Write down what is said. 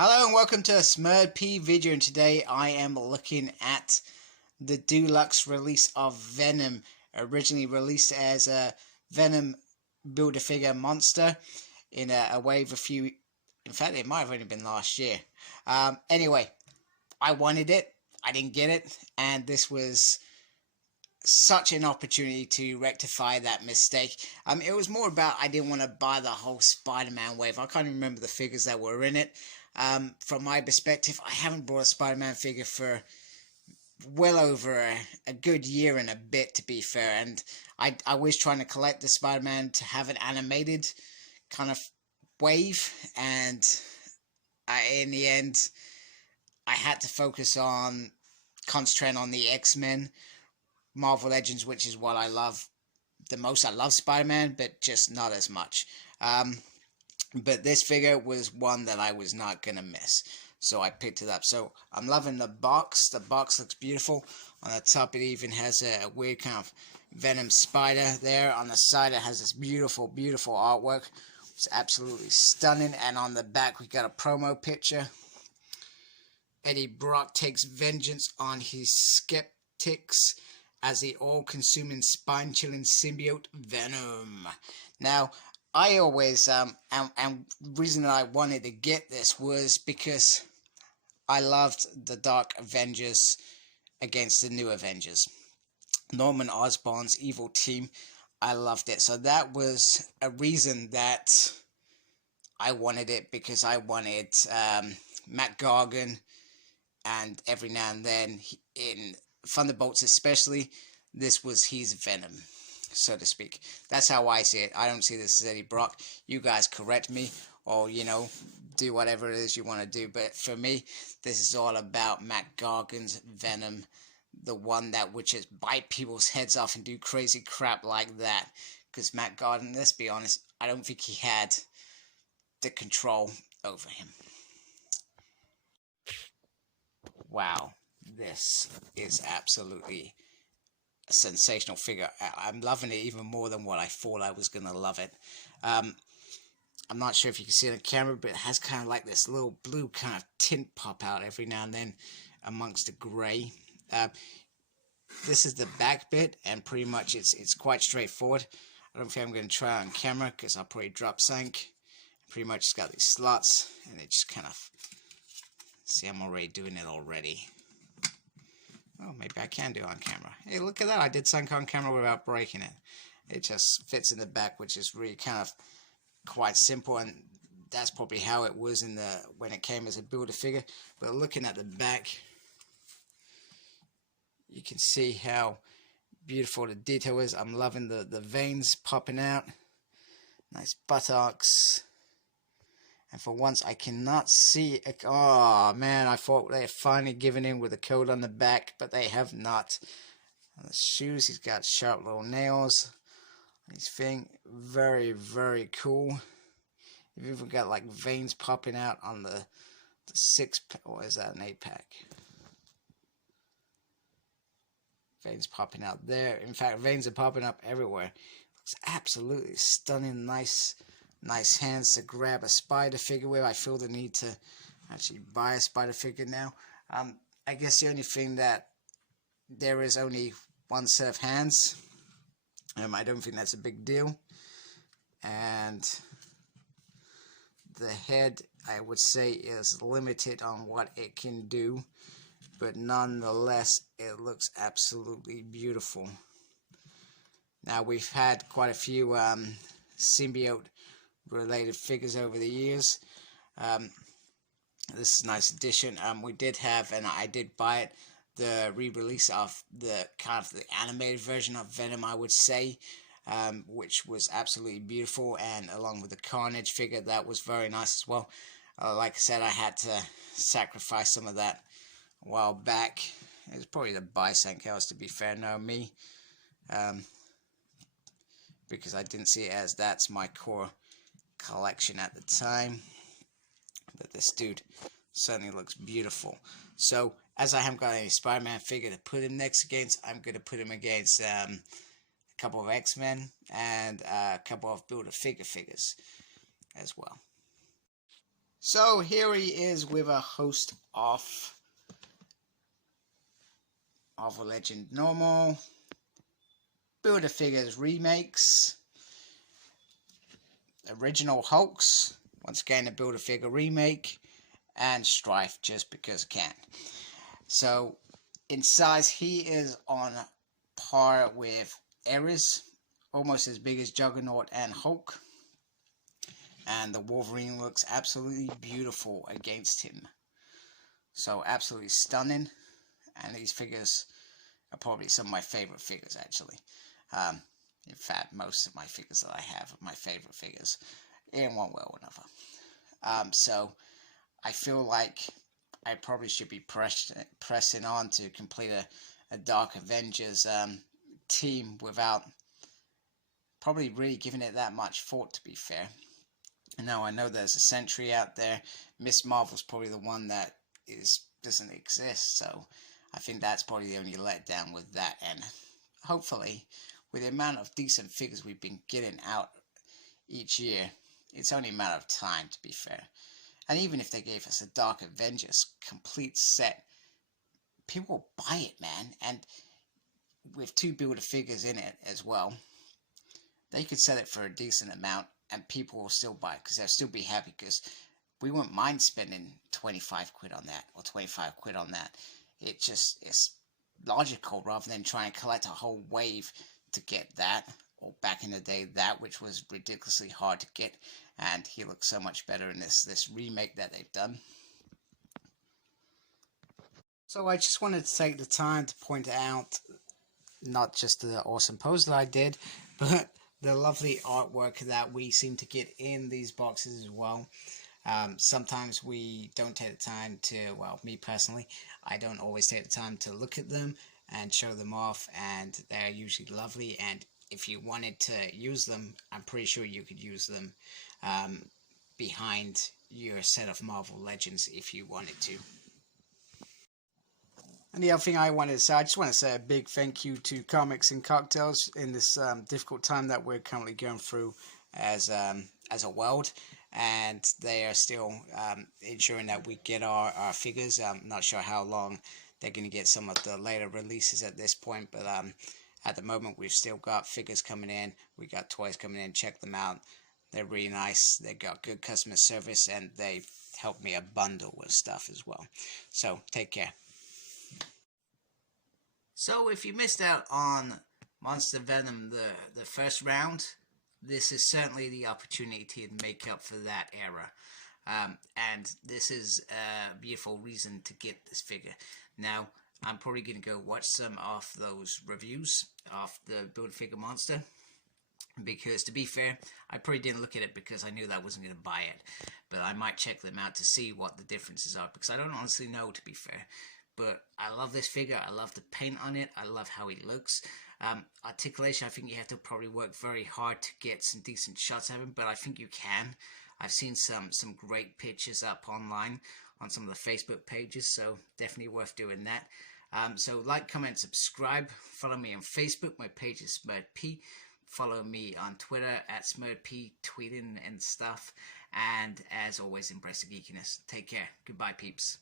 Hello and welcome to a Smurd P video, and today I am looking at the deluxe release of Venom, originally released as a Venom Build-A-Figure monster in a wave in fact it might have only been last year. Anyway, I wanted it, I didn't get it, and this was such an opportunity to rectify that mistake. It was more about I didn't want to buy the whole Spider-Man wave. I can't remember the figures that were in it. From my perspective, I haven't bought a Spider-Man figure for well over a good year and a bit, to be fair, and I was trying to collect the Spider-Man to have an animated kind of wave, and in the end I had to focus on concentrating on the X-Men Marvel Legends, which is what I love the most. I love Spider-Man, but just not as much. But this figure was one that I was not going to miss, so I picked it up. So I'm loving the box. The box looks beautiful. On the top it even has a weird kind of Venom spider there. On the side it has this beautiful, beautiful artwork. It's absolutely stunning. And on the back we got a promo picture. Eddie Brock takes vengeance on his skeptics as the all-consuming, spine-chilling symbiote Venom. Now, I always, and the reason that I wanted to get this was because I loved the Dark Avengers against the New Avengers. Norman Osborn's evil team, I loved it. So that was a reason that I wanted it, because I wanted Matt Gargan, and every now and then, in Thunderbolts especially, this was his Venom, so to speak. That's how I see it. I don't see this as Eddie Brock. You guys correct me, or, you know, do whatever it is you want to do. But for me, this is all about Matt Gargan's Venom, the one that would just bite people's heads off and do crazy crap like that. Because Matt Gargan, let's be honest, I don't think he had the control over him. Wow, this is absolutely a sensational figure. I'm loving it even more than what I thought I was going to love it. I'm not sure if you can see it on camera, but it has kind of like this little blue kind of tint pop out every now and then amongst the grey. This is the back bit, and pretty much it's quite straightforward. I don't think I'm going to try it on camera because I'll probably drop sync. Pretty much it's got these slots, and it just kind of... See, I'm already doing it already. Oh, maybe I can do it on camera. Hey, look at that. I did sync on camera without breaking it. It just fits in the back, which is really kind of quite simple, and that's probably how it was in the when it came as a Build-A-Figure. But looking at the back, you can see how beautiful the detail is. I'm loving the veins popping out. Nice buttocks. And for once, I cannot see... Oh, man, I thought they had finally given in with a code on the back, but they have not. On the shoes, he's got sharp little nails. His thing, very, very cool. You've even got, like, veins popping out on the 6-pack. Or is that an 8-pack? Veins popping out there. In fact, veins are popping up everywhere. Looks absolutely stunning, nice hands to grab a spider figure with. I feel the need to actually buy a spider figure now. I guess the only thing that there is only one set of hands. I don't think that's a big deal. And the head, I would say, is limited on what it can do, but nonetheless, it looks absolutely beautiful. Now, we've had quite a few symbiote related figures over the years. This is a nice addition. We did have, and I did buy it, the re-release of the kind of the animated version of Venom, I would say, which was absolutely beautiful, and along with the Carnage figure, that was very nice as well. Like I said, I had to sacrifice some of that a while back. It was probably the Bicent cows, to be fair, no me, because I didn't see it as that's my core collection at the time. But this dude certainly looks beautiful. So, as I haven't got any Spider-Man figure to put him next against, I'm going to put him against a couple of X-Men and a couple of Build-A-Figure figures as well. So here he is with a host of Marvel Legend normal, Build-A-Figures remakes, original Hulks, once again a Build-A-Figure remake, and Strife just because I can. So in size he is on par with Ares, almost as big as Juggernaut and Hulk, and the Wolverine looks absolutely beautiful against him. So absolutely stunning, and these figures are probably some of my favorite figures actually. In fact, most of my figures that I have are my favorite figures in one way or another. So I feel like I probably should be pressing on to complete a Dark Avengers team without probably really giving it that much thought, to be fair. Now I know there's a Sentry out there. Miss Marvel's probably the one that doesn't exist, so I think that's probably the only letdown with that. And hopefully, with the amount of decent figures we've been getting out each year, it's only a matter of time, to be fair. And even if they gave us a Dark Avengers complete set, people will buy it, man. And with 2 Build-A-Figures in it as well, they could sell it for a decent amount and people will still buy it because they'll still be happy, because we wouldn't mind spending 25 quid on that or 25 quid on that. It's logical rather than trying to collect a whole wave to get that, or back in the day that, which was ridiculously hard to get, and he looks so much better in this remake that they've done. So I just wanted to take the time to point out not just the awesome pose that I did, but the lovely artwork that we seem to get in these boxes as well. Sometimes we don't take the time to, well, me personally, I don't always take the time to look at them and show them off, and they're usually lovely. And if you wanted to use them, I'm pretty sure you could use them behind your set of Marvel Legends if you wanted to. And the other thing I wanted to say, I just want to say a big thank you to Comics and Cocktails in this difficult time that we're currently going through as a world, and they are still ensuring that we get our figures. I'm not sure how long they're going to get some of the later releases at this point, but at the moment we've still got figures coming in, we got toys coming in. Check them out, they're really nice, they got good customer service, and they've helped me a bundle with stuff as well. So take care. So if you missed out on Monster Venom the first round, this is certainly the opportunity to make up for that error. And this is a beautiful reason to get this figure. Now, I'm probably going to go watch some of those reviews of the Build-A-Figure monster, because to be fair, I probably didn't look at it because I knew that I wasn't going to buy it. But I might check them out to see what the differences are, because I don't honestly know, to be fair. But I love this figure, I love the paint on it, I love how he looks. Articulation, I think you have to probably work very hard to get some decent shots of him, but I think you can. I've seen some great pictures up online on some of the Facebook pages, so definitely worth doing that. So like, comment, subscribe, follow me on Facebook, my page is SmurredP. Follow me on Twitter at SmurredP, tweeting and stuff. And as always, embrace the geekiness. Take care. Goodbye, peeps.